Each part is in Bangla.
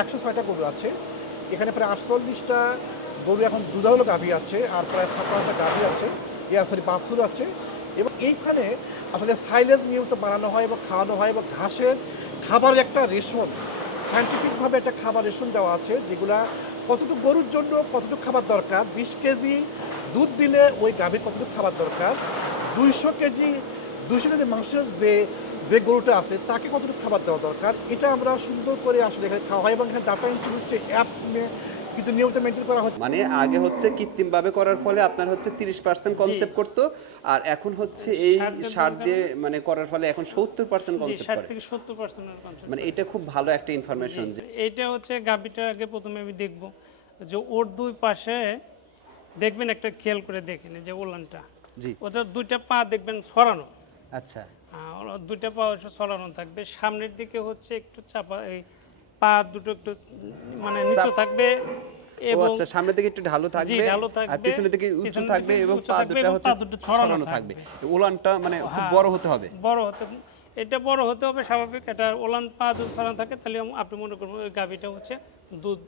একশো ছয়টা গরু আছে। এখানে প্রায় আটচল্লিশটা গরু এখন দুধাউলো গাভী আছে আর প্রায় সাতান্নটা গাভী আছে। ইয়া সরি বাছুর আছে। এবং এইখানে আসলে সাইলেজ নিয়মিত বানানো হয় এবং খাওয়ানো হয় এবং ঘাসের খাবারের একটা রেশন। সায়েন্টিফিকভাবে একটা খাবার রেশন দেওয়া আছে যেগুলা কতটুকু গরুর জন্য কতটুকু খাবার দরকার, বিশ কেজি দুধ দিলে ওই গাভীর কতটুকু খাবার দরকার, দুইশো কেজি দুইশো কেজি মাংসের যে যে গরুটা আছে তাকে কতটুকু খাবার দেওয়া দরকার? এটা আমরা সুন্দর করে আসলে এখানে খাওয়া হয় এবং এখানে ডাটা এন্ট্রি হচ্ছে অ্যাপস নিয়ে কিন্তু নিয়মিত মেনটেন করা হচ্ছে। মানে আগে হচ্ছে কৃত্রিম ভাবে করার ফলে আপনার হচ্ছে তিরিশ পার্সেন্ট কনসেপ্ট করতো আর এখন হচ্ছে এই সার দিয়ে মানে করার ফলে এখন সত্তর পার্সেন্ট কনসেপ্ট ষাট করে। থেকে সত্তর কনসেপ্ট মানে এটা খুব ভালো একটা ইনফরমেশন যে। এইটা হচ্ছে গাভীটা আগে প্রথমে আমি দেখব যে ওর দুই পাশে দেখবেন একটা খেয়াল করে দেখেন যে ওলানটা। জি। ওটা দুইটা পা দেখবেন সরানো। আচ্ছা। দুইটা পা ছড়ানো থাকবে। সামনের দিকে হচ্ছে একটু চাপা এই পা দুটো একটু মানে নিচু থাকবে এবং আচ্ছা সামনের দিকে একটু ঢালু থাকবে আর পিছনের দিকে উঁচু থাকবে এবং পা দুটো হচ্ছে ছড়ানো ছড়ানো থাকবে। থাকবে। উলানটা মানে খুব হ্যাঁ। বড় হতে হবে। বড় হতে এটা বড় হতে হবে স্বাভাবিক। এটা ওলান পা যদি ছড়ানো থাকে তাহলে আপনি মনে করবেন ওই গাভীটা হচ্ছে দুধ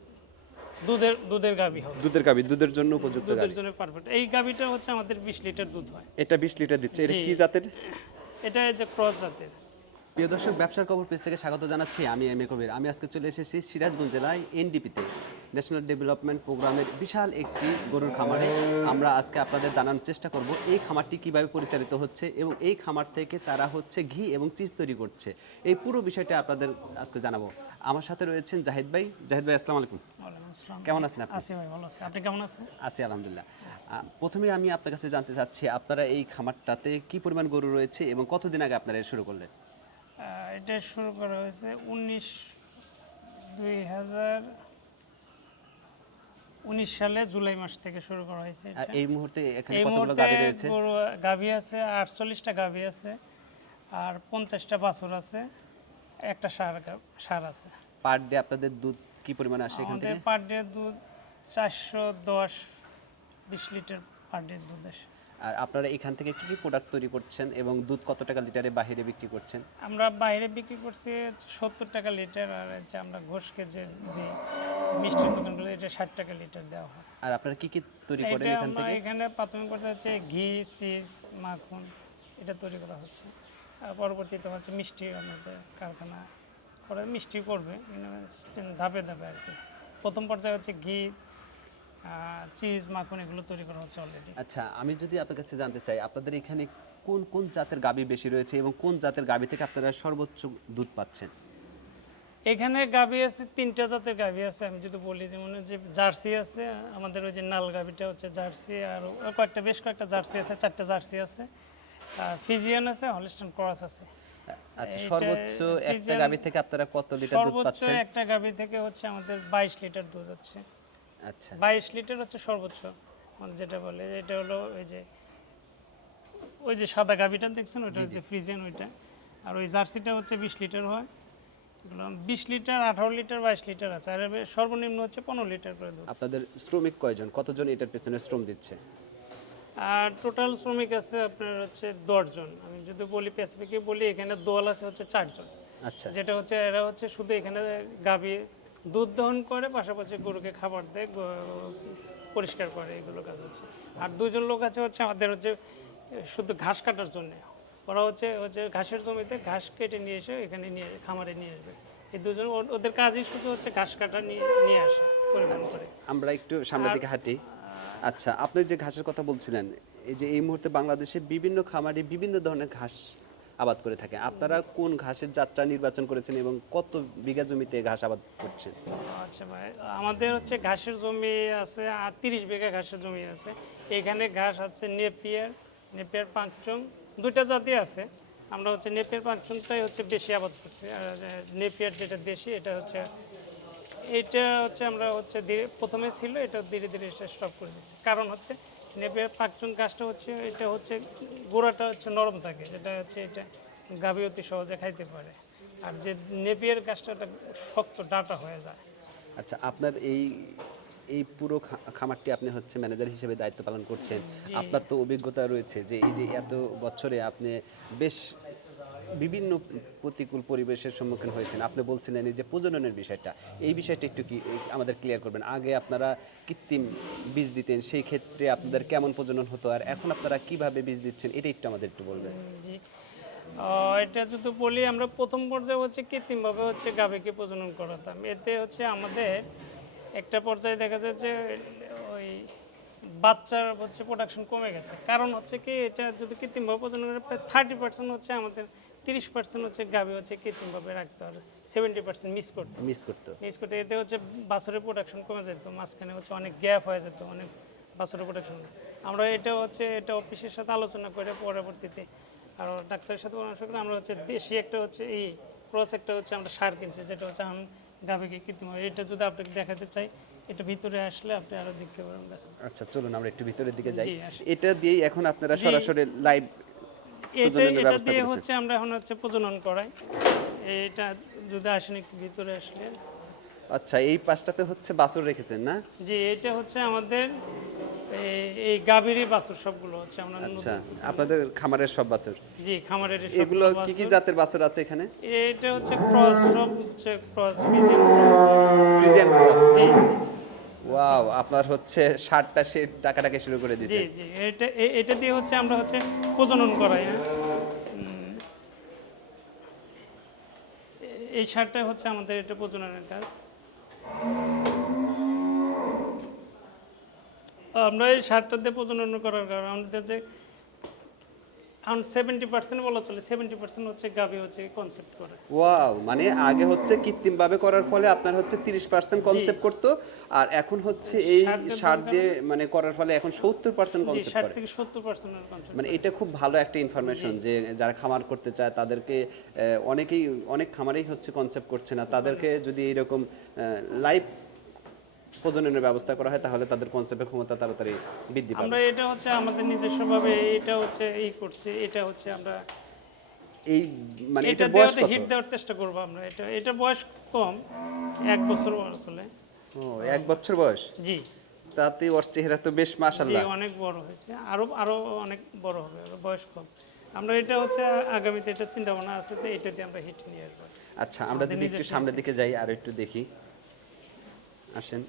দুধের দুধের গাভী হবে। দুধের গাবি দুধের জন্য উপযুক্ত দুধের জন্য পারফেক্ট এই গাভীটা হচ্ছে আমাদের বিশ লিটার দুধ হয়। এটা বিশ লিটার দিচ্ছে। এটা কি জাতের? এটা যে ক্রস জাতের। প্রিয় দর্শক ব্যবসার খবর পেজ থেকে স্বাগত জানাচ্ছি আমি এম এ কবির। আমি আজকে চলে এসেছি সিরাজগঞ্জ জেলায় এনডিপিতে। ন্যাশনাল ডেভেলপমেন্ট প্রোগ্রামের বিশাল একটি গরুর খামারে। আমরা আজকে আপনাদের জানানোর চেষ্টা করব এই খামারটি কীভাবে পরিচালিত হচ্ছে এবং এই খামার থেকে তারা হচ্ছে ঘি এবং চিজ তৈরি করছে। এই পুরো বিষয়টা আপনাদের আজকে জানাব। আমার সাথে রয়েছেন জাহিদ ভাই। জাহিদ ভাই আসসালামু আলাইকুম। কেমন আছেন আপনি? ভাই ভালো আছি। আপনি কেমন আছেন? আছি আলহামদুলিল্লাহ। প্রথমে আমি আপনার কাছে জানতে চাচ্ছি আপনারা এই খামারটাতে কি পরিমাণ গরু রয়েছে এবং কতদিন আগে আপনারা শুরু করলেন? এটা শুরু করা হয়েছে উনিশ দুই হাজার উনিশ সালে জুলাই মাস থেকে শুরু করা হয়েছে এই মুহূর্তে এখানে কতগুলো মুহূর্তে গাভী রয়েছে? গাভী আছে আটচল্লিশটা গাভী আছে আর পঞ্চাশটা বাছুর আছে একটা সার সার আছে। পার ডে আপনাদের দুধ কি পরিমাণ আসে এখান থেকে? পার ডে দুধ চারশো দশ বিশ লিটার পার ডে দুধ আসে। আর আপনারা এখান থেকে কি কি প্রোডাক্ট তৈরি করছেন এবং দুধ কত টাকা লিটারে বাইরে বিক্রি করছেন? আমরা বাইরে বিক্রি করছি সত্তর টাকা লিটার আর হচ্ছে আমরা ঘোষকে যে দিই। মিষ্টির দোকানগুলো এটা ষাট টাকা লিটার দেওয়া হয়। আর আপনারা কি কি তৈরি করেন এখান থেকে? এখানে প্রাথমিক পর্যায়ে হচ্ছে ঘি চিজ মাখন এটা তৈরি করা হচ্ছে। আর পরবর্তীতে হচ্ছে মিষ্টি আমাদের কারখানা করে মিষ্টি করবে ধাপে ধাপে আর কি। প্রথম পর্যায়ে হচ্ছে ঘি চিজ মাখন এগুলো তৈরি করা হচ্ছে অলরেডি আচ্ছা আমি যদি আপনার কাছে জানতে চাই আপনাদের এখানে কোন কোন জাতের গাভী বেশি রয়েছে এবং কোন জাতের গাভী থেকে আপনারা সর্বোচ্চ দুধ পাচ্ছেন? এখানে গাভী আছে তিনটা জাতের গাভী আছে আমি যদি বলি যেমন যে জার্সি আছে আমাদের ওই যে নাল গাভীটা হচ্ছে জার্সি আর কয়েকটা বেশ কয়েকটা জার্সি আছে চারটা জার্সি আছে। ফিজিয়ান আছে হলিস্টন ক্রস আছে। আচ্ছা সর্বোচ্চ একটা গাভী থেকে আপনারা কত লিটার দুধ পাচ্ছেন? সর্বোচ্চ একটা গাভী থেকে হচ্ছে আমাদের বাইশ লিটার দুধ হচ্ছে আচ্ছা। বাইশ লিটার হচ্ছে সর্বোচ্চ মানে যেটা বলে এটা হলো ওই যে ওই যে সাদা গাভীটা দেখছেন ওইটা হচ্ছে ফ্রিজিয়ান ওইটা। আর ওই জার্সিটা হচ্ছে বিশ লিটার হয়। বিশ লিটার আঠারো লিটার বাইশ লিটার আছে। আর সর্বনিম্ন হচ্ছে পনেরো লিটার করে দুধ আপনাদের শ্রমিক কয়জন? কতজন এটার পেছনে শ্রম দিচ্ছে? আর টোটাল শ্রমিক আছে আপনার হচ্ছে দশজন। আমি যদি বলি স্পেসিফিকলি বলি এখানে দল আছে হচ্ছে চারজন। আচ্ছা। যেটা হচ্ছে এরা হচ্ছে শুধু এখানে গাভী দুধ দহন করে পাশাপাশি গরুকে খাবার দেয় পরিষ্কার করে এগুলো কাজ হচ্ছে। আর দুজন লোক আছে হচ্ছে আমাদের হচ্ছে শুধু ঘাস কাটার জন্য। ওরা হচ্ছে হচ্ছে ঘাসের জমিতে ঘাস কেটে নিয়ে এসে এখানে নিয়ে খামারে নিয়ে আসবে। এই দুজন ওদের কাজই শুধু হচ্ছে ঘাস কাটা নিয়ে নিয়ে আসা পরিবহন করে। আমরা একটু সামনের দিকে হাঁটি। আচ্ছা আপনি যে ঘাসের কথা বলছিলেন এই যে এই মুহূর্তে বাংলাদেশে বিভিন্ন খামারে বিভিন্ন ধরনের ঘাস আবাদ করে থাকে। আপনারা কোন ঘাসের যাত্রা নির্বাচন করেছেন এবং কত বিঘা জমিতে ঘাস আবাদ করছেন আচ্ছা ভাই, আমাদের হচ্ছে ঘাসের জমি আছে তিরিশ বিঘা ঘাসের জমি আছে। এখানে ঘাস আছে নেপিয়ার নেপিয়ার পাঁচচং দুইটা জাতি আছে। আমরা হচ্ছে নেপিয়ার পাঁচচংটাই হচ্ছে বেশি আবাদ করছি। আর নেপিয়ার যেটা দেশি, এটা হচ্ছে এটা হচ্ছে আমরা হচ্ছে ধীরে, প্রথমে ছিল, এটা ধীরে ধীরে এটা স্টপ করে দিচ্ছি কারণ হচ্ছে নেপিয়ার পাকচুন গাছটা হচ্ছে এটা হচ্ছে গোড়াটা হচ্ছে নরম থাকে যেটা হচ্ছে এটা গাভী অতি সহজে খাইতে পারে। আর যে নেপিয়ার গাছটা ওটা শক্ত ডাটা হয়ে যায়। আচ্ছা আপনার এই এই পুরো খামারটি আপনি হচ্ছে ম্যানেজার হিসেবে দায়িত্ব পালন করছেন। আপনার তো অভিজ্ঞতা রয়েছে যে এই যে এত বছরে আপনি বেশ বিভিন্ন প্রতিকূল পরিবেশের সম্মুখীন হয়েছেন। আপনি বলছিলেন এই যে প্রজননের বিষয়টা, এই বিষয়টা একটু কি আমাদের ক্লিয়ার করবেন। আগে আপনারা কৃত্রিম বীজ দিতেন, সেই ক্ষেত্রে আপনাদের কেমন প্রজনন হতো আর এখন আপনারা কীভাবে বীজ দিচ্ছেন, এটা একটু আমাদের একটু বলবেন। এটা যদি বলি, আমরা প্রথম পর্যায়ে হচ্ছে কৃত্রিমভাবে হচ্ছে গাভীকে প্রজনন করাতাম। এতে হচ্ছে আমাদের একটা পর্যায়ে দেখা যায় যে, ওই বাচ্চার হচ্ছে প্রোডাকশন কমে গেছে। কারণ হচ্ছে কি, এটা যদি কৃত্রিমভাবে প্রজনন করে প্রায় থার্টি পার্সেন্ট হচ্ছে আমাদের তিরিশ পার্সেন্ট হচ্ছে গাভী হচ্ছে কৃত্রিমভাবে রাখতে হবে। সেভেন্টি পার্সেন্ট মিস করতে মিস করতো মিস করতে এতে হচ্ছে বাছরের প্রোডাকশন কমে যেত মাঝখানে হচ্ছে অনেক গ্যাপ হয়ে যেত অনেক বাছরের প্রোডাকশন আমরা এটা হচ্ছে এটা অফিসের সাথে আলোচনা করে পরবর্তীতে আর ডাক্তারের সাথে পরামর্শ করে আমরা হচ্ছে দেশি একটা হচ্ছে এই ক্রস একটা হচ্ছে আমরা সার কিনছি যেটা হচ্ছে আমি গাভীকে কৃত্রিম এটা যদি আপনাকে দেখাতে চাই এটা ভিতরে আসলে আপনি আরও দেখতে পারেন আচ্ছা চলুন আমরা একটু ভিতরের দিকে যাই। এটা দিয়েই এখন আপনারা সরাসরি লাইভ প্রজননের এটা ব্যবস্থা দিয়ে। হচ্ছে আমরা এখন হচ্ছে প্রজনন করাই। এটা যদি আসেন একটু ভিতরে আসলে। আচ্ছা এই পাশটাতে হচ্ছে বাছুর রেখেছেন না? জি এটা হচ্ছে আমাদের এই- এই গাভীরই বাছুর সবগুলো হচ্ছে আমরা আচ্ছা নতুন- আপনাদের খামারের সব বাছুর জি খামারের এই এগুলো কি কি বাছুর। জাতের বাছুর আছে এখানে? এটা হচ্ছে ক্রস সব হচ্ছে ক্রস ফ্রিজিয়ান ক্রস। জি। ওয়াও আপনার হচ্ছে ষাটটা সে টাকাটাকে শুরু করে দিচ্ছে এটা এটা দিয়ে হচ্ছে আমরা হচ্ছে প্রজনন করাই হ্যাঁ? এই সারটা হচ্ছে আমাদের এটা প্রজননের কাজ। আমরা এই সারটা দিয়ে প্রজনন করার কারণে আমাদের যে এখন সেভেন্টি পার্সেন্ট বলা চলে সেভেন্টি পার্সেন্ট হচ্ছে গাভী হচ্ছে কনসেপ্ট করে। ওয়াও মানে আগে হচ্ছে কৃত্রিম ভাবে করার ফলে আপনার হচ্ছে তিরিশ পার্সেন্ট কনসেপ্ট করতো আর এখন হচ্ছে এই সার দিয়ে মানে করার ফলে এখন সত্তর পার্সেন্ট কনসেপ্ট করে। থেকে সত্তর পার্সেন্টের মানে এটা খুব ভালো একটা ইনফরমেশন যে যারা খামার করতে চায় তাদেরকে অনেকেই অনেক খামারেই হচ্ছে কনসেপ্ট করছে না। তাদেরকে যদি এরকম লাইভ প্রজননের ব্যবস্থা করা হয় তাহলে তাদের কনসেপ্টের ক্ষমতা তাড়াতাড়ি বৃদ্ধি আমরা এটা হচ্ছে আমাদের নিজস্বভাবে এটা হচ্ছে এই করছি এটা হচ্ছে আমরা এই মানে এটা বয়স কত? হিট দেওয়ার চেষ্টা করব আমরা এটা এটা বয়স কম এক বছর হলে। ও এক বছর বয়স? জি। তাতে ওর চেহারা তো বেশ জি অনেক বড় হয়েছে আরও আরও অনেক বড় হবে আরও বয়স কম। আমরা এটা হচ্ছে আগামীতে এটা চিন্তা ভাবনা আছে যে এটা দিয়ে আমরা হিট নিয়ে আসব। আচ্ছা আমরা যদি একটু সামনের দিকে যাই আর একটু দেখি। আসেন।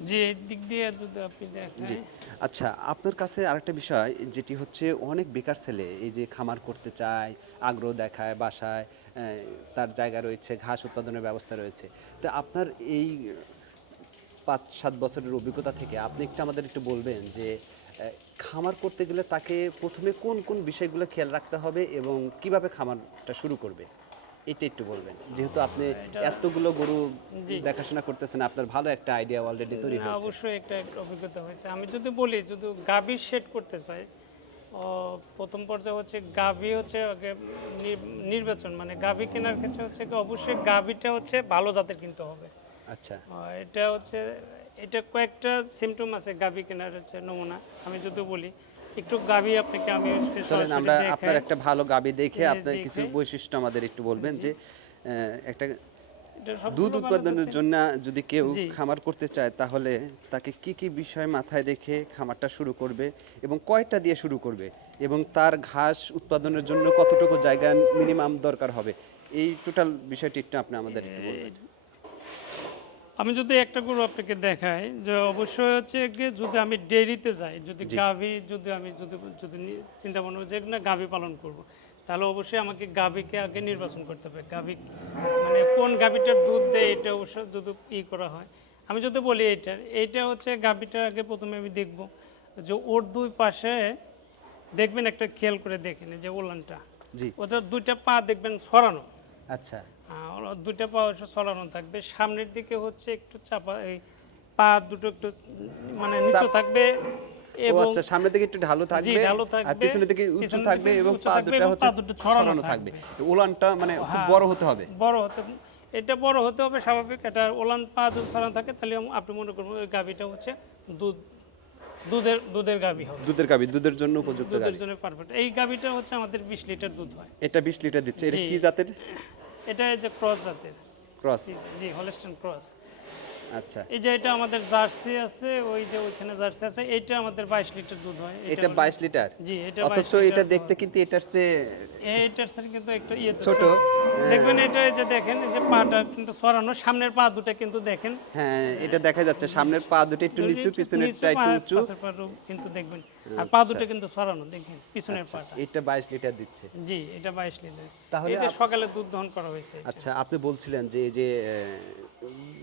জি দিক দিয়ে জি। আচ্ছা আপনার কাছে আরেকটা বিষয় যেটি হচ্ছে অনেক বেকার ছেলে এই যে খামার করতে চায়, আগ্রহ দেখায় বাসায় তার জায়গা রয়েছে, ঘাস উৎপাদনের ব্যবস্থা রয়েছে। তো আপনার এই পাঁচ, সাত বছরের অভিজ্ঞতা থেকে আপনি একটু আমাদের একটু বলবেন যে খামার করতে গেলে তাকে প্রথমে কোন কোন বিষয়গুলো খেয়াল রাখতে হবে এবং কীভাবে খামারটা শুরু করবে? এটা একটু বলবেন যেহেতু আপনি এতগুলো গরু। দেখাশোনা করতেছেন আপনার ভালো একটা আইডিয়া অলরেডি তৈরি হয়েছে। অবশ্যই একটা অভিজ্ঞতা হয়েছে। আমি যদি বলি যদি গাভীর শেড করতে চাই প্রথম পর্যায়ে হচ্ছে গাভী হচ্ছে নির্বাচন মানে গাভী কেনার ক্ষেত্রে হচ্ছে অবশ্যই গাভীটা হচ্ছে ভালো জাতের কিনতে হবে। আচ্ছা। এটা হচ্ছে এটা কয়েকটা সিমটম আছে গাভী কেনার হচ্ছে নমুনা আমি যদি বলি। একটু গাভী আপনাকে আমি চলেন আমরা আপনার একটা ভালো গাবি দেখে আপনার কিছু বৈশিষ্ট্য আমাদের একটু বলবেন যে একটা দুধ উৎপাদনের জন্য যদি কেউ খামার করতে চায় তাহলে তাকে কি কি বিষয় মাথায় রেখে খামারটা শুরু করবে এবং কয়টা দিয়ে শুরু করবে এবং তার ঘাস উৎপাদনের জন্য কতটুকু জায়গা মিনিমাম দরকার হবে? এই টোটাল বিষয়টি একটু আপনি আমাদের একটু বলবেন। আমি যদি একটা গরু আপনাকে দেখাই যে অবশ্যই হচ্ছে কি যদি আমি ডেইরিতে যাই যদি গাভী যদি আমি যদি যদি চিন্তা ভাবনা যে না গাভী পালন করব তাহলে অবশ্যই আমাকে গাভীকে আগে নির্বাচন করতে হবে। গাভী মানে কোন গাভীটার দুধ দেয় এটা অবশ্যই যদি ই করা হয়। আমি যদি বলি এইটার এইটা হচ্ছে গাভীটার আগে প্রথমে আমি দেখব যে ওর দুই পাশে দেখবেন একটা খেয়াল করে দেখেন যে ওলানটা। জি। ওটার দুইটা পা দেখবেন ছড়ানো আচ্ছা। দুইটা পা অবশ্য ছড়ানো থাকবে। সামনের দিকে হচ্ছে একটু চাপা এই পা দুটো একটু মানে নিচু থাকবে এবং আচ্ছা সামনের দিকে একটু ঢালু থাকবে আর থাকবে, পিছনের দিকে উঁচু থাকবে এবং পা দুটো হচ্ছে ছড়ানো ছড়ানো থাকবে। থাকবে। উলানটা মানে খুব হ্যাঁ। বড় হতে হবে। বড় হতে এটা বড় হতে হবে স্বাভাবিক। এটা ওলান পা যদি ছড়ানো থাকে তাহলে আপনি মনে করবেন ওই গাভীটা হচ্ছে দুধ দুধের দুধের গাবি হবে। দুধের গাবি দুধের জন্য উপযুক্ত দুধের জন্য পারফেক্ট এই গাভীটা হচ্ছে আমাদের বিশ লিটার দুধ হয়। এটা বিশ লিটার দিচ্ছে। এটা কি জাতের? এটা যে ক্রস জাতের। ক্রস জি, জি হলস্টেন ক্রস আচ্ছা। এই যে এটা আমাদের জার্সি আছে ওই যে ওইখানে জার্সি আছে এইটা আমাদের বাইশ লিটার দুধ হয়। এটা হলো- বাইশ লিটার? জি এটা অথচ এটা দেখতে কিন্তু এটার চেয়ে এইটার সাথে কিন্তু একটু ইয়ে ছোট। দেখবেন এটা যে দেখেন যে পাটা কিন্তু সরানো সামনের পা দুটো কিন্তু দেখেন। হ্যাঁ এটা দেখা যাচ্ছে সামনের পা দুটো একটু নিচু পিছনেরটা একটু উঁচু। কিন্তু দেখবেন। আর পা দুটো কিন্তু সরানো দেখেন পিছনের পাটা। এটা বাইশ লিটার দিচ্ছে। জি এটা বাইশ লিটার। তাহলে এটা সকালে দুধ দহন করা হয়েছে আচ্ছা আপনি বলছিলেন যে এই যে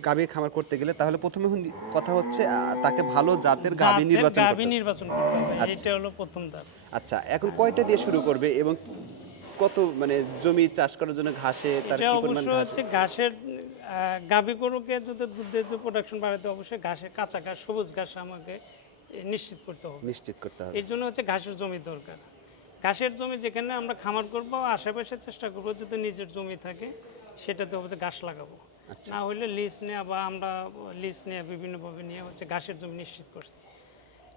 গাভী খামার করতে গেলে তাহলে প্রথমে কথা হচ্ছে তাকে ভালো জাতের গাভী নির্বাচন গাভী করতে হবে। নির্বাচন করতে হবে এটা হলো প্রথম ধাপ। আচ্ছা এখন কয়টা দিয়ে শুরু করবে এবং কত মানে জমি চাষ করার জন্য ঘাসে তার কি পরিমাণ ঘাস? হচ্ছে ঘাসের গাভী গরুকে যদি দুধের যে প্রোডাকশন বাড়াতে অবশ্যই ঘাসের কাঁচা ঘাস সবুজ ঘাস আমাকে নিশ্চিত করতে হবে। নিশ্চিত করতে হবে। এর জন্য হচ্ছে ঘাসের জমি দরকার। ঘাসের জমি যেখানে আমরা খামার করব আশেপাশে চেষ্টা করব যদি নিজের জমি থাকে সেটাতে হচ্ছে ঘাস লাগাবো। আচ্ছা। না হইলে লিজ নেওয়া বা আমরা লিজ নেওয়া বিভিন্নভাবে নিয়ে হচ্ছে ঘাসের জমি নিশ্চিত করছি।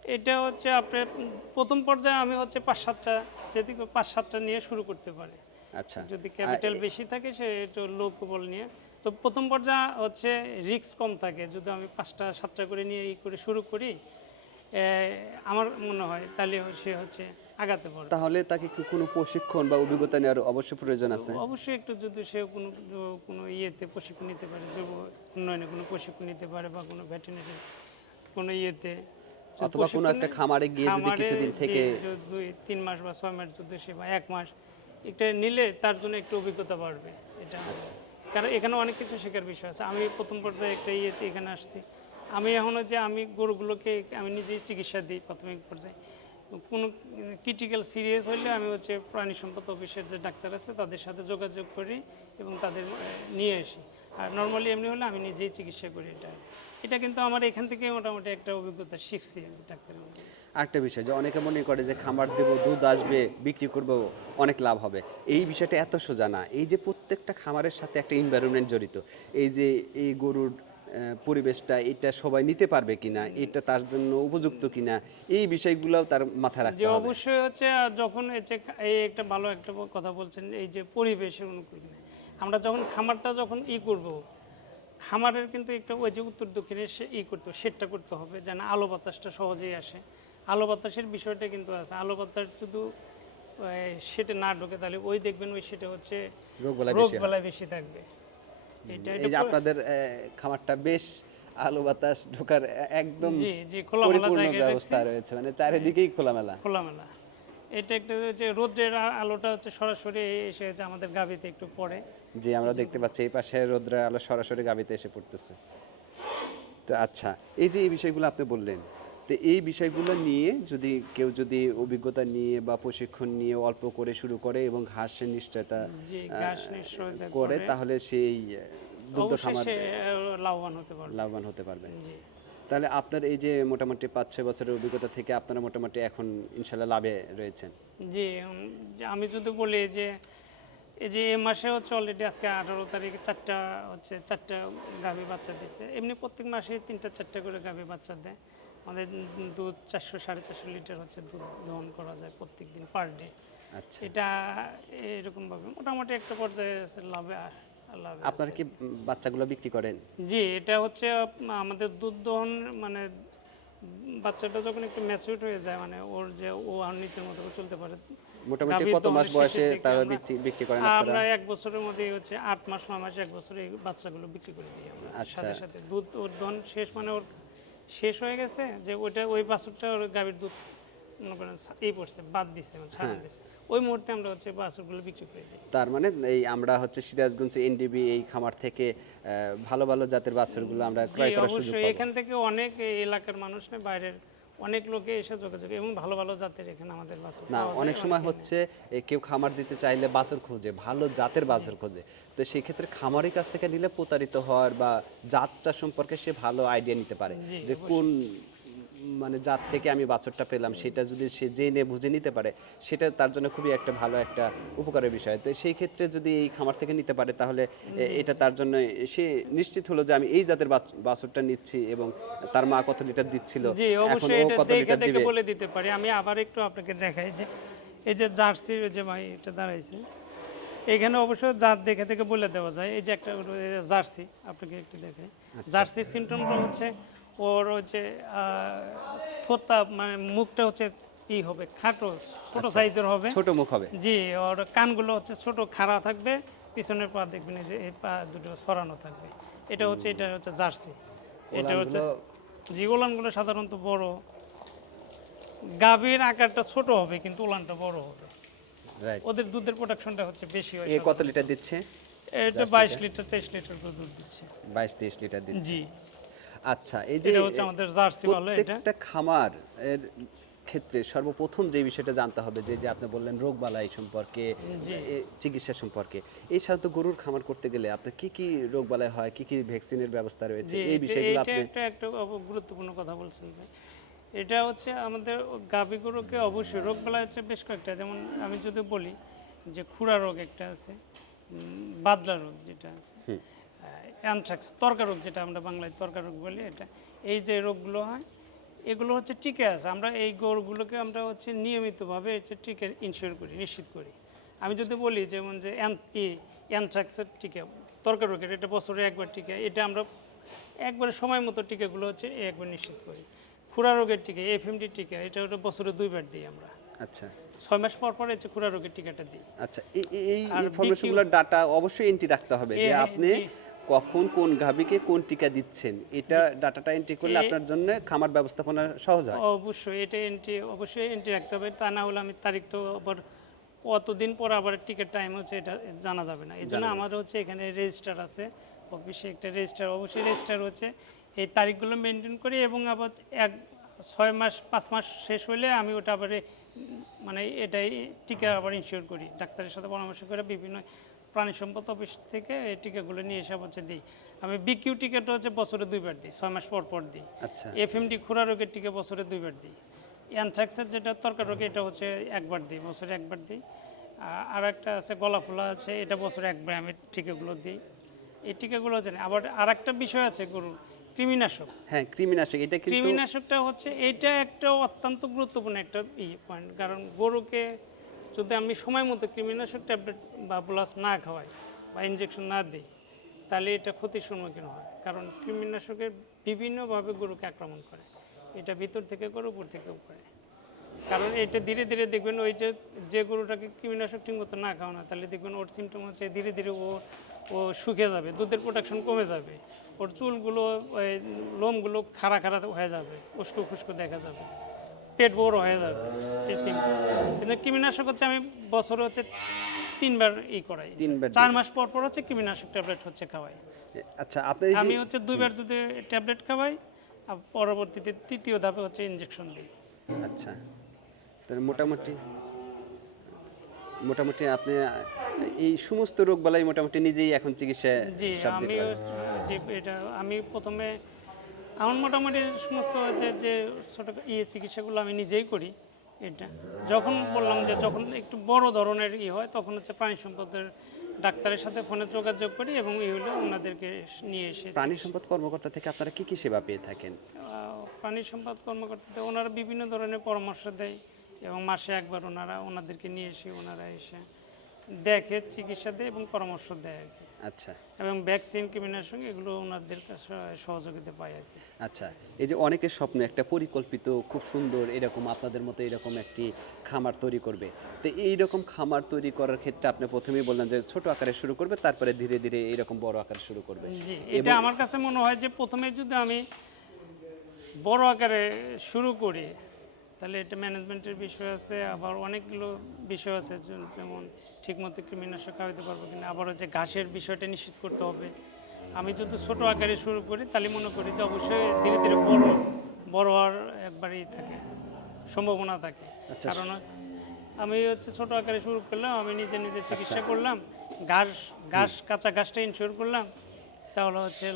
এটা হচ্ছে আপনার প্রথম পর্যায়ে আমি হচ্ছে পাঁচ সাতটা যদি পাঁচ সাতটা নিয়ে শুরু করতে পারে। আচ্ছা। যদি ক্যাপিটাল বেশি থাকে সে একটু লো বল নিয়ে। তো প্রথম পর্যায়ে হচ্ছে রিস্ক কম থাকে। যদি আমি পাঁচটা সাতটা করে নিয়ে ই করে শুরু করি আমার মনে হয় তাহলে সে হচ্ছে আগাতে পারবে তাহলে তাকে কি কোনো প্রশিক্ষণ বা অভিজ্ঞতা নেওয়ার অবশ্যই প্রয়োজন আছে? অবশ্যই একটু যদি সে কোনো কোনো ইয়েতে প্রশিক্ষণ নিতে পারে উন্নয়নে কোনো প্রশিক্ষণ নিতে পারে বা কোনো ভেটেরিনারি কোনো ইয়েতে অথবা কোনো একটা খামারে গিয়ে যদি কিছুদিন থেকে দুই তিন মাস বা ছয় মাস যদি সে বা এক মাস এটা নিলে তার জন্য একটু অভিজ্ঞতা বাড়বে। এটা আচ্ছা। কারণ এখানে অনেক কিছু শেখার বিষয় আছে। আমি প্রথম পর্যায়ে একটা ইয়েতে এখানে আসছি। আমি এখনও যে আমি গরুগুলোকে আমি নিজেই চিকিৎসা দিই প্রাথমিক পর্যায়ে। কোনো ক্রিটিক্যাল সিরিয়াস হলে আমি হচ্ছে প্রাণী সম্পদ অফিসের যে ডাক্তার আছে তাদের সাথে যোগাযোগ করি এবং তাদের নিয়ে আসি। আর নর্মালি এমনি হলে আমি নিজেই চিকিৎসা করি এটা। এটা কিন্তু আমার এখান থেকে মোটামুটি একটা অভিজ্ঞতা শিখছি আমি ডাক্তারের আরেকটা বিষয় যে অনেকে মনে করে যে খামার দেবো, দুধ আসবে, বিক্রি করব, অনেক লাভ হবে। এই বিষয়টা এত সোজা না। এই যে প্রত্যেকটা খামারের সাথে একটা এনভায়রনমেন্ট জড়িত। এই যে এই গরুর পরিবেশটা এটা সবাই নিতে পারবে কিনা এটা তার জন্য উপযুক্ত কিনা এই বিষয়গুলোও তার মাথায় রাখতে হবে। অবশ্যই হচ্ছে যখন এই যে এই একটা ভালো একটা কথা বলছেন এই যে পরিবেশের অনুকূল আমরা যখন খামারটা যখন ই করব খামারের কিন্তু একটা ওই যে উত্তর দক্ষিণে সে ই করতে সেটটা করতে হবে যেন আলো বাতাসটা সহজেই আসে। আলো বাতাসের বিষয়টা কিন্তু আছে। আলো বাতাস শুধু সেটা না ঢোকে তাহলে ওই দেখবেন ওই সেটা হচ্ছে রোগ বেলায় বেশি থাকবে। এই যে আপনাদের খামারটা বেশ আলো বাতাস ঢোকার একদম পরিপূর্ণ ব্যবস্থা রয়েছে। মানে চারিদিকেই খোলামেলা। খোলামেলা। এটা একটা যে রোদ্রের আলোটা হচ্ছে সরাসরি এসে আমাদের গাভিতে একটু পড়ে। জি আমরা দেখতে পাচ্ছি এই পাশে রোদ্রের আলো সরাসরি গাবিতে এসে পড়তেছে। তো আচ্ছা এই যে এই বিষয়গুলো আপনি বললেন তো এই বিষয়গুলো নিয়ে যদি কেউ যদি অভিজ্ঞতা নিয়ে বা প্রশিক্ষণ নিয়ে অল্প করে শুরু করে এবং ঘাসের নিশ্চয়তা করে তাহলে সেই দুগ্ধ খামার লাভবান হতে পারবে। তাহলে আপনার এই যে মোটামুটি পাঁচ ছয় বছরের অভিজ্ঞতা থেকে আপনারা মোটামুটি এখন ইনশাল্লাহ লাভে রয়েছেন। জি আমি যদি বলি যে এই যে এ মাসে হচ্ছে অলরেডি আজকে আঠারো তারিখে চারটা হচ্ছে চারটা গাভী বাচ্চা দিয়েছে এমনি প্রত্যেক মাসে তিনটা চারটা করে গাভী বাচ্চা দেয়। আমাদের দুধ চারশো সাড়ে চারশো লিটার হচ্ছে দুধ দহন করা যায় প্রত্যেক দিন পার ডে। আচ্ছা। এটা এরকমভাবে মোটামুটি একটা পর্যায়ে আছে লাভে আপনারা কি বাচ্চাগুলো বিক্রি করেন? জি এটা হচ্ছে আমাদের দুধ দহন মানে বাচ্চাটা যখন একটু ম্যাচিউর হয়ে যায় মানে ওর যে ও আর নিচের মতো চলতে পারে মোটামুটি কত মাস বয়সে তারা আমরা- বিক্রি করেন আমরা আপনারা এক বছরের মধ্যে হচ্ছে আট মাস নয় মাস এক বছরে বাচ্চাগুলো বিক্রি করে দিই আমরা। আচ্ছা। সাথে সাথে দুধ ওর দহন শেষ মানে ওর শেষ হয়ে গেছে যে ওইটা ওই বাছুরটা ওর গাভীর দুধ মনে করেন এই পড়ছে বাদ দিছে ছাড়া। ওই মুহূর্তে আমরা হচ্ছে বাছুরগুলো বিক্রি করে দিই। তার মানে এই আমরা হচ্ছে সিরাজগঞ্জ এনডিবি এই খামার থেকে ভালো ভালো জাতের বাছুরগুলো আমরা জি ক্রয় করার সুযোগ পাবো। এখান থেকে অনেক এলাকার মানুষ বাইরের অনেক লোকে এসে যোগাযোগ এবং ভালো ভালো জাতের এখানে আমাদের বাছুর না অনেক সময় হচ্ছে কেউ খামার দিতে চাইলে বাছুর খোঁজে ভালো জাতের বাছুর খোঁজে। তো সেই ক্ষেত্রে খামারের কাছ থেকে নিলে প্রতারিত হওয়ার বা জাতটা সম্পর্কে সে ভালো আইডিয়া নিতে পারে যে কোন মানে জাত থেকে আমি বাছুরটা পেলাম সেটা যদি সে জেনে বুঝে নিতে পারে সেটা তার জন্য খুবই একটা ভালো একটা উপকারের বিষয়। তো সেই ক্ষেত্রে যদি এই খামার থেকে নিতে পারে তাহলে এটা তার জন্য সে নিশ্চিত হলো যে আমি এই জাতের বাছ- বাছুরটা নিচ্ছি এবং তার মা কত লিটার দিচ্ছিল জি এখন অবশ্যই ও এটা কত দেখে লিটার দেখে দিবে। বলে দিতে পারি। আমি আবার একটু আপনাকে দেখাই যে এই যে জার্সি যে ভাই এটা দাঁড়াইছে এখানে অবশ্য জাত দেখে দেখে বলে দেওয়া যায়। এই যে একটা জার্সি আপনাকে একটু দেখাই। জার্সির সিমটমটা হচ্ছে ওর হচ্ছে থোতা মানে মুখটা হচ্ছে ই হবে খাটো ছোট সাইজের হবে। ছোট মুখ হবে। জি ওর কানগুলো হচ্ছে ছোট খাড়া থাকবে পিছনের পা দেখবেন যে এই পা দুটো সরানো থাকবে। এটা হচ্ছে এটা হচ্ছে জার্সি। এটা হচ্ছে জি ওলানগুলো সাধারণত বড়। গাভীর আকারটা ছোট হবে কিন্তু ওলানটা বড় হবে। রাইট ওদের দুধের প্রোডাকশনটা হচ্ছে বেশি হয় কত লিটার দিচ্ছে? এটা বাইশ লিটার তেইশ লিটার দুধ দিচ্ছে। বাইশ তেইশ লিটার দিচ্ছে। জি। আচ্ছা এই যে হচ্ছে আমাদের জার্সি বলে এটা। প্রত্যেকটা খামার এর ক্ষেত্রে সর্বপ্রথম যে বিষয়টা জানতে হবে যে যে আপনি বললেন রোগবালাই সম্পর্কে জি। চিকিৎসা সম্পর্কে এই সাধারণত গরুর খামার করতে গেলে আপনার কি কি রোগবালাই হয় কি কি ভ্যাকসিনের ব্যবস্থা রয়েছে এই বিষয়গুলো আপনি একটা একটা গুরুত্বপূর্ণ কথা বলছেন ভাই। এটা হচ্ছে আমাদের গাভী গরুকে অবশ্যই রোগ বেলা হচ্ছে বেশ কয়েকটা যেমন আমি যদি বলি যে খুরা রোগ একটা আছে বাদলা রোগ যেটা আছে। অ্যানথ্রাক্স তর্কা রোগ যেটা আমরা বাংলায় তর্কা রোগ বলি এটা এই যে রোগগুলো হয় এগুলো হচ্ছে টিকে আছে। আমরা এই গরুগুলোকে আমরা হচ্ছে নিয়মিতভাবে হচ্ছে টিকে ইনশিওর করি নিশ্চিত করি। আমি যদি বলি যেমন যে অ্যানথ্রাক্সের টিকা তর্কা রোগের এটা বছরে একবার টিকা এটা আমরা একবারে সময় মতো টিকাগুলো হচ্ছে একবার নিশ্চিত করি। খুরা রোগের টিকা এফএমডি টিকা এটা ওটা বছরে দুইবার দিই আমরা। আচ্ছা। ছয় মাস পর পর হচ্ছে খুরা রোগের টিকাটা দিই। আচ্ছা এই ইনফরমেশনগুলোর ডাটা অবশ্যই এন্ট্রি রাখতে হবে যে আপনি। কখন কোন গাভীকে কোন টিকা দিচ্ছেন এটা ডাটাটা এন্ট্রি করলে আপনার জন্য খামার ব্যবস্থাপনা সহজ হয়। অবশ্যই এটা এন্ট্রি অবশ্যই এন্ট্রি রাখতে হবে। তা না হলে আমি তারিখ তো আবার কতদিন পর আবার টিকিট টাইম হচ্ছে এটা জানা যাবে না। এই জন্য আমার হচ্ছে এখানে রেজিস্টার আছে। অফিসে একটা রেজিস্টার অবশ্যই রেজিস্টার হচ্ছে। এই তারিখগুলো মেনটেন করি এবং আবার এক ছয় মাস পাঁচ মাস শেষ হলে আমি ওটা আবার মানে এটাই টিকা আবার ইনশিওর করি। ডাক্তারের সাথে পরামর্শ করে বিভিন্ন প্রাণী সম্পদ অফিস থেকে এই টিকাগুলো নিয়ে এসে হচ্ছে দিই। আমি বিকিউ টিকাটা হচ্ছে বছরে দুইবার দিই ছয় মাস পর পর দিই। আচ্ছা। এফএমডি খুরা রোগের টিকা বছরে দুইবার দিই। অ্যানথ্রাক্সের যেটা তরকার রোগ এটা হচ্ছে একবার দিই বছরে একবার দিই। আর একটা আছে গলা ফোলা আছে এটা বছরে একবার আমি টিকাগুলো দিই। এই টিকাগুলো জানি আবার আর একটা বিষয় আছে গরুর কৃমিনাশক। হ্যাঁ কৃমিনাশক এটা কৃমিনাশকটা হচ্ছে এটা একটা অত্যন্ত গুরুত্বপূর্ণ একটা পয়েন্ট কারণ গরুকে যদি আমি সময় মতো কৃমিনাশক ট্যাবলেট বা প্লাস না খাওয়াই বা ইনজেকশন না দিই, তাহলে এটা ক্ষতির সম্মুখীন হয়। কারণ কৃমিনাশকের বিভিন্নভাবে গরুকে আক্রমণ করে। এটা ভিতর থেকে করে, উপর থেকেও করে। কারণ এটা ধীরে ধীরে দেখবেন ওইটা যে গরুটাকে কৃমিনাশক ঠিকমতো না খাওয়া না তাহলে দেখবেন ওর সিমটম হচ্ছে ধীরে ধীরে ও ও শুকিয়ে যাবে, দুধের প্রোডাকশন কমে যাবে, ওর চুলগুলো লোমগুলো খাড়া খাড়া হয়ে যাবে, উস্কো খুস্কো দেখা যাবে। পেট বড় হয়ে যাবে এই কিন্তু কৃমিনাশক হচ্ছে আমি বছরে হচ্ছে তিনবার ই করাই। তিনবার চার মাস পর পর হচ্ছে কৃমিনাশক ট্যাবলেট হচ্ছে খাওয়াই। আচ্ছা আপনার এই আমি হচ্ছে দুইবার যদি ট্যাবলেট খাওয়াই আর পরবর্তীতে তৃতীয় ধাপে হচ্ছে ইনজেকশন দিই। আচ্ছা তাহলে মোটামুটি মোটামুটি আপনি এই সমস্ত রোগ বালাই মোটামুটি নিজেই এখন চিকিৎসা জি আমি এটা আমি প্রথমে আমার মোটামুটি সমস্ত যে যে ছোটো ইয়ে চিকিৎসাগুলো আমি নিজেই করি এটা। যখন বললাম যে যখন একটু বড় ধরনের ই হয় তখন হচ্ছে প্রাণী সম্পদের ডাক্তারের সাথে ফোনে যোগাযোগ করি এবং এই হলো ওনাদেরকে নিয়ে এসে প্রাণী সম্পদ কর্মকর্তা থেকে আপনারা কি কি সেবা পেয়ে থাকেন? প্রাণী সম্পদ কর্মকর্তাদের ওনারা বিভিন্ন ধরনের পরামর্শ দেয় এবং মাসে একবার ওনারা ওনাদেরকে নিয়ে এসে ওনারা এসে দেখে চিকিৎসা দেয় এবং পরামর্শ দেয় আর কি। আচ্ছা। এবং ভ্যাকসিন কৃমিনাশক এগুলো ওনাদের কাছে সহযোগিতা পাই আর কি। আচ্ছা এই যে অনেকের স্বপ্ন একটা পরিকল্পিত খুব সুন্দর এরকম আপনাদের মতো এরকম একটি খামার তৈরি করবে। তো এই রকম খামার তৈরি করার ক্ষেত্রে আপনি প্রথমেই বললেন যে ছোট আকারে শুরু করবে তারপরে ধীরে ধীরে এরকম বড় আকারে শুরু করবে। জি এটা আমার কাছে মনে হয় যে প্রথমে যদি আমি বড় আকারে শুরু করি তাহলে এটা ম্যানেজমেন্টের বিষয় আছে আবার অনেকগুলো বিষয় আছে যেমন ঠিকমতো কৃমিনাশক খাওয়াতে পারব কিনা আবার হচ্ছে ঘাসের বিষয়টা নিশ্চিত করতে হবে। আমি যদি ছোট আকারে শুরু করি তাহলে মনে করি যে অবশ্যই ধীরে ধীরে বড় বড় হওয়ার একবারই থাকে সম্ভাবনা থাকে। কারণ আমি হচ্ছে ছোট আকারে শুরু করলাম আমি নিজে নিজে চিকিৎসা করলাম ঘাস ঘাস কাঁচা ঘাসটা ইনশিওর করলাম তাহলে হচ্ছে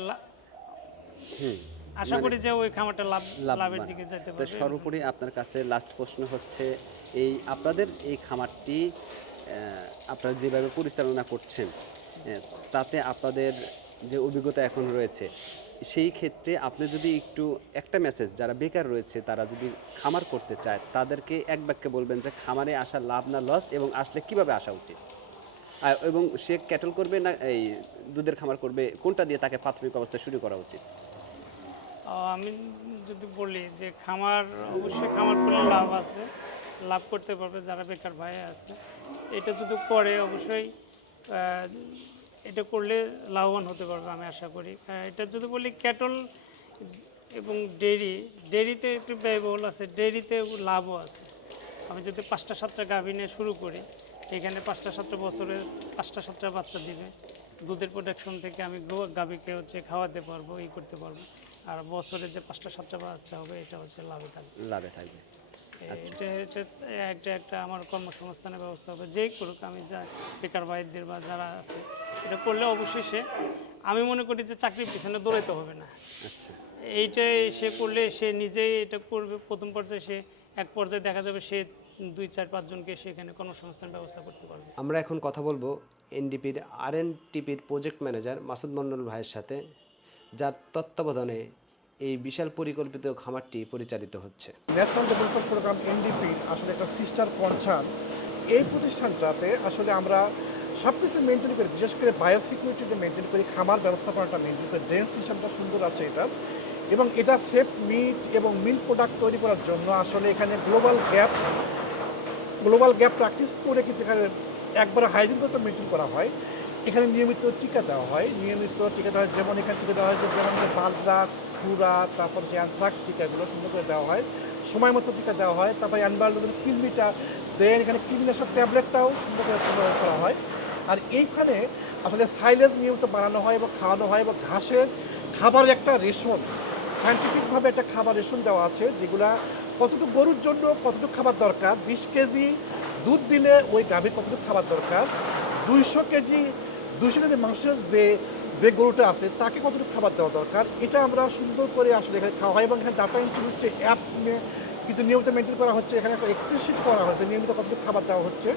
আশা করি যে ওই খামারটা লাভ লাভের দিকে যেতে তো পারবে। সর্বোপরি আপনার কাছে লাস্ট প্রশ্ন হচ্ছে এই আপনাদের এই খামারটি আপনারা যেভাবে পরিচালনা করছেন তাতে আপনাদের যে অভিজ্ঞতা এখন রয়েছে সেই ক্ষেত্রে আপনি যদি একটু একটা মেসেজ যারা বেকার রয়েছে তারা যদি খামার করতে চায় তাদেরকে এক বাক্যে বলবেন যে খামারে আসা লাভ না লস এবং আসলে কীভাবে আসা উচিত? এবং সে ক্যাটল করবে না এই দুধের খামার করবে কোনটা দিয়ে তাকে প্রাথমিক অবস্থায় শুরু করা উচিত? আমি যদি বলি যে খামার, অবশ্যই খামার করলে লাভ আছে, লাভ করতে পারবে যারা বেকার ভাই আছে। এটা যদি করে, অবশ্যই এটা করলে লাভবান হতে পারবে আমি আশা করি। এটা যদি বলি ক্যাটল এবং ডেরি ডেরিতে একটু ব্যয়বহুল আছে ডেরিতে লাভও আছে। আমি যদি পাঁচটা সাতটা গাভী নিয়ে শুরু করি, এখানে পাঁচটা সাতটা বছরের পাঁচটা সাতটা বাচ্চা দিবে। দুধের প্রোডাকশন থেকে আমি গাভীকে হচ্ছে খাওয়াতে পারব, ই করতে পারব। আর বছরে যে পাঁচটা সাতটা বাচ্চা হবে এটা হচ্ছে লাভে থাকবে। লাভে থাকবে। এটা এটা একটা একটা আমার কর্মসংস্থানের ব্যবস্থা হবে। যেই করুক আমি যা বেকার ভাইদের বা যারা আছে এটা করলে অবশ্যই সে আমি মনে করি যে চাকরির পিছনে দৌড়াইতে হবে না। আচ্ছা। এইটাই সে করলে সে নিজেই এটা করবে প্রথম পর্যায়ে সে এক পর্যায়ে দেখা যাবে সে দুই চার পাঁচজনকে সেখানে কর্মসংস্থান ব্যবস্থা করতে পারবে। আমরা এখন কথা বলব এনডিপির আর এন টিপির প্রজেক্ট ম্যানেজার মাসুদ মন্ডল ভাইয়ের সাথে। যার তত্ত্বাবধানে এই বিশাল পরিকল্পিত খামারটি পরিচালিত হচ্ছে। ন্যাশনাল ডেভেলপমেন্ট প্রোগ্রাম এনডিপি আসলে একটা সিস্টার কনসার্ন এই প্রতিষ্ঠানটাতে আসলে আমরা সব কিছু মেনটেন করি, বিশেষ করে বায়োসিকিউরিটিতে মেনটেন করি, খামার ব্যবস্থাপনাটা মেনটেন করি ড্রেন সিস্টেমটা সুন্দর আছে এটা। এবং এটা সেফ মিট এবং মিল্ক প্রোডাক্ট তৈরি করার জন্য আসলে এখানে global gap global gap practice করে কিন্তু এখানে একবার হাইজিনগত মেনটেন করা হয়। এখানে নিয়মিত টিকা দেওয়া হয়। নিয়মিত টিকা দেওয়া হয়, যেমন এখানে টিকা দেওয়া হয় যেমন বাগদা খুরা, তারপর যে অ্যানথ্রাক্স টিকাগুলো সুন্দর করে দেওয়া হয়। সময় মতো টিকা দেওয়া হয়। তারপরে অ্যানবায়োটিক কৃমিটা দেন এখানে কৃমিনাশক ট্যাবলেটটাও সুন্দর করে ব্যবহার করা হয়। আর এইখানে আসলে সাইলেজ নিয়মিত বানানো হয় এবং খাওয়ানো হয় এবং ঘাসের খাবারের একটা রেশন সায়েন্টিফিকভাবে একটা খাবার রেশন দেওয়া আছে যেগুলা কতটুকু গরুর জন্য কতটুকু খাবার দরকার, বিশ কেজি দুধ দিলে ওই গাভীর কতটুকু খাবার দরকার, দুইশো কেজি দুইশো কেজি মাংসের যে যে গরুটা আছে, তাকে কতটুকু খাবার দেওয়া দরকার? এটা আমরা সুন্দর করে আসলে এখানে খাওয়া হয় এবং এখানে ডাটা এন্ট্রি হচ্ছে অ্যাপস নিয়ে কিন্তু নিয়মিত মেনটেন করা হচ্ছে। এখানে একটা এক্সেল করা হয়েছে, নিয়মিত কতটুকু খাবার দেওয়া হচ্ছে।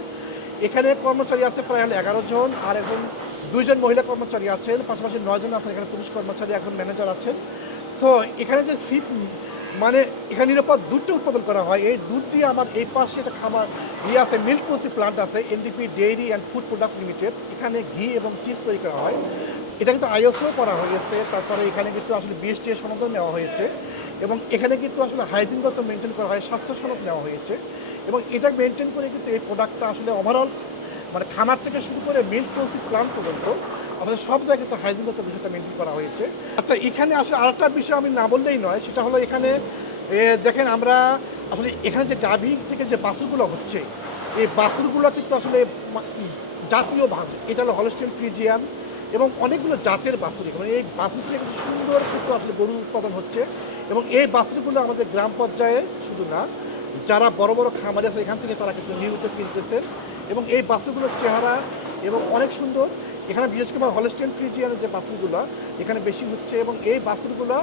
এখানে কর্মচারী আছে প্রায় হলো এগারো জন আর একজন দুইজন মহিলা কর্মচারী আছেন, পাশাপাশি নয়জন আছেন এখানে পুরুষ কর্মচারী, একজন ম্যানেজার আছেন। সো এখানে যে সিট মানে এখানে নিরাপদ দুধটা উৎপাদন করা হয়। এই দুধটি আমার এই পাশে একটা খাবার ইয়ে আছে মিল্ক প্রসেসিং প্লান্ট আছে NDP dairy and food product limited এখানে ঘি এবং চিজ তৈরি করা হয়। এটা কিন্তু আইএসও করা হয়েছে। তারপরে এখানে কিন্তু আসলে বিএসটি সনদও নেওয়া হয়েছে। এবং এখানে কিন্তু আসলে হাইজিনগত মেনটেন করা হয়, স্বাস্থ্য সনদ নেওয়া হয়েছে। এবং এটা মেনটেন করে কিন্তু এই প্রোডাক্টটা আসলে ওভারঅল মানে খামার থেকে শুরু করে মিল্ক প্রসেসিং প্লান্ট পর্যন্ত আমাদের সব জায়গায় তো হাইজিনগত বিষয়টা মেনটেন করা হয়েছে। আচ্ছা এখানে আসলে আরেকটা বিষয় আমি না বললেই নয়, সেটা হলো এখানে দেখেন আমরা আসলে এখানে যে গাভী থেকে যে বাছুরগুলো হচ্ছে, এই বাছুরগুলো কিন্তু আসলে জাতীয় ভাগ এটা হলো হলস্টেন ফ্রিজিয়ান এবং অনেকগুলো জাতের বাছুর এখানে এই বাছুর থেকে কিন্তু সুন্দর কিন্তু আসলে গরু উৎপাদন হচ্ছে এবং এই বাছুরগুলো আমাদের গ্রাম পর্যায়ে শুধু না, যারা বড় বড় খামারি আছে, এখান থেকে তারা কিন্তু নিয়মিত কিনতেছেন এবং এই বাছুরগুলোর চেহারা এবং অনেক সুন্দর। এখানে বিশেষ করে হলস্টেন ফ্রিজিয়ানের যে বাছুরগুলো এখানে বেশি হচ্ছে এবং এই বাছুরগুলো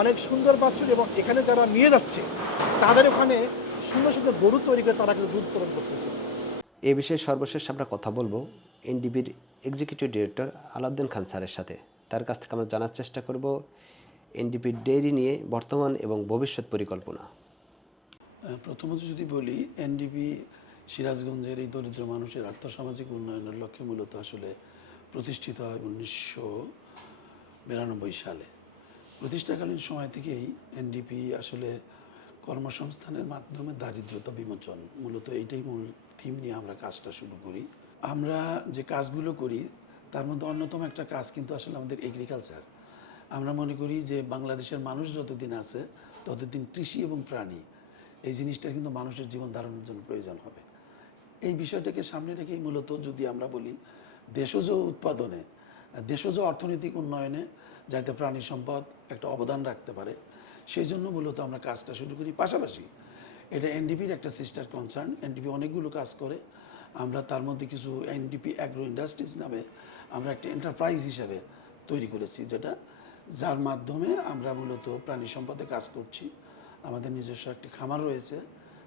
অনেক সুন্দর বাছুর এবং এখানে যারা নিয়ে যাচ্ছে তাদের ওখানে সুন্দর সুন্দর গরু তৈরি করে তারা কিন্তু দুধ উৎপাদন করতেছে। এ বিষয়ে সর্বশেষ আমরা কথা বলব এনডিবির এক্সিকিউটিভ ডিরেক্টর আলাউদ্দিন খান স্যারের সাথে। তার কাছ থেকে আমরা জানার চেষ্টা করব এনডিপির ডেইরি নিয়ে বর্তমান এবং ভবিষ্যৎ পরিকল্পনা। প্রথমত যদি বলি এনডিপি সিরাজগঞ্জের এই দরিদ্র মানুষের আর্থসামাজিক উন্নয়নের লক্ষ্যে মূলত আসলে প্রতিষ্ঠিত হয় উনিশশো বিরানব্বই সালে। প্রতিষ্ঠাকালীন সময় থেকেই এনডিপি আসলে কর্মসংস্থানের মাধ্যমে দারিদ্রতা বিমোচন, মূলত এইটাই মূল থিম নিয়ে আমরা কাজটা শুরু করি। আমরা যে কাজগুলো করি, তার মধ্যে অন্যতম একটা কাজ কিন্তু আসলে আমাদের এগ্রিকালচার আমরা মনে করি যে বাংলাদেশের মানুষ যতদিন আছে, ততদিন কৃষি এবং প্রাণী, এই জিনিসটা কিন্তু মানুষের জীবন ধারণের জন্য প্রয়োজন হবে। এই বিষয়টাকে সামনে রেখেই মূলত যদি আমরা বলি দেশজ উৎপাদনে, দেশজ অর্থনৈতিক উন্নয়নে যাতে প্রাণী সম্পদ একটা অবদান রাখতে পারে, সেই জন্য মূলত আমরা কাজটা শুরু করি। পাশাপাশি এটা এনডিপির একটা সিস্টার কনসার্ন এনডিপি অনেকগুলো কাজ করে। আমরা তার মধ্যে কিছু এনডিপি অ্যাগ্রো ইন্ডাস্ট্রিজ নামে আমরা একটা এন্টারপ্রাইজ হিসাবে তৈরি করেছি, যেটা যার মাধ্যমে আমরা মূলত প্রাণী সম্পদে কাজ করছি। আমাদের নিজস্ব একটি খামার রয়েছে,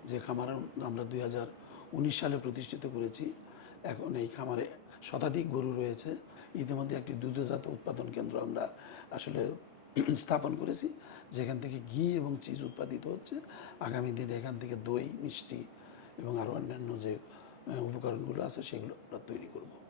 যে খামার আমরা দুই হাজার উনিশ সালে প্রতিষ্ঠিত করেছি। এখন এই খামারে শতাধিক গরু রয়েছে। ইতিমধ্যে একটি দুগ্ধজাত উৎপাদন কেন্দ্র আমরা আসলে স্থাপন করেছি, যেখান থেকে ঘি এবং চিজ উৎপাদিত হচ্ছে। আগামী দিনে এখান থেকে দই, মিষ্টি এবং আরও অন্যান্য যে উপকরণগুলো আছে, সেগুলো আমরা তৈরি করব।